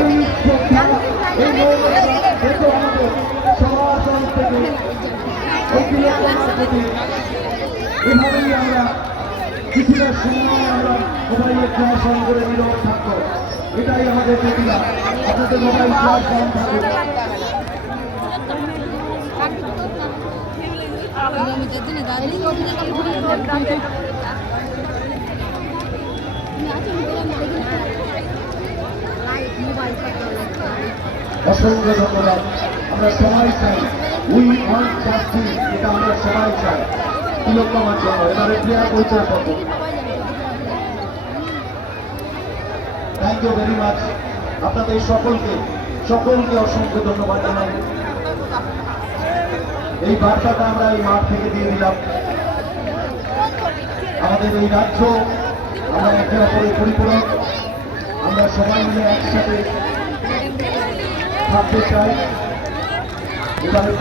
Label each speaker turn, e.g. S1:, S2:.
S1: এই শ্রদ্ধা এই মৌলতা দেখো আমাদের সমাজ থেকে ঐতিহ্যের প্রতি এভাবেই আমরা কিছুটা সময় আমরা মোবাইলে ক্লাস অন করে নীরব থাকব এটাই আমাদের প্রতিভা আপনাদের মোবাইল ক্লাস অন থাকুক অসংখ্য ধন্যবাদ। আমরা সবাই চাই উই ওয়ান্ট জাস্টিস এটা আমরা সবাই চাই। তিলোত্তমার জন্য, এবারে ক্রিয়া পরিচয় পত্র থ্যাংক ইউ ভেরি মাচ আপনাদের সকলকে সকলকে অসংখ্য ধন্যবাদ জানাই। এই বার্তাটা আমরা এই মাঠ থেকে দিয়ে দিলাম। আমাদের এই রাজ্য, আমরা একে অপরের পরিপূরক। আমরা সবাই মিলে একসাথে থাকতে চাই এবারে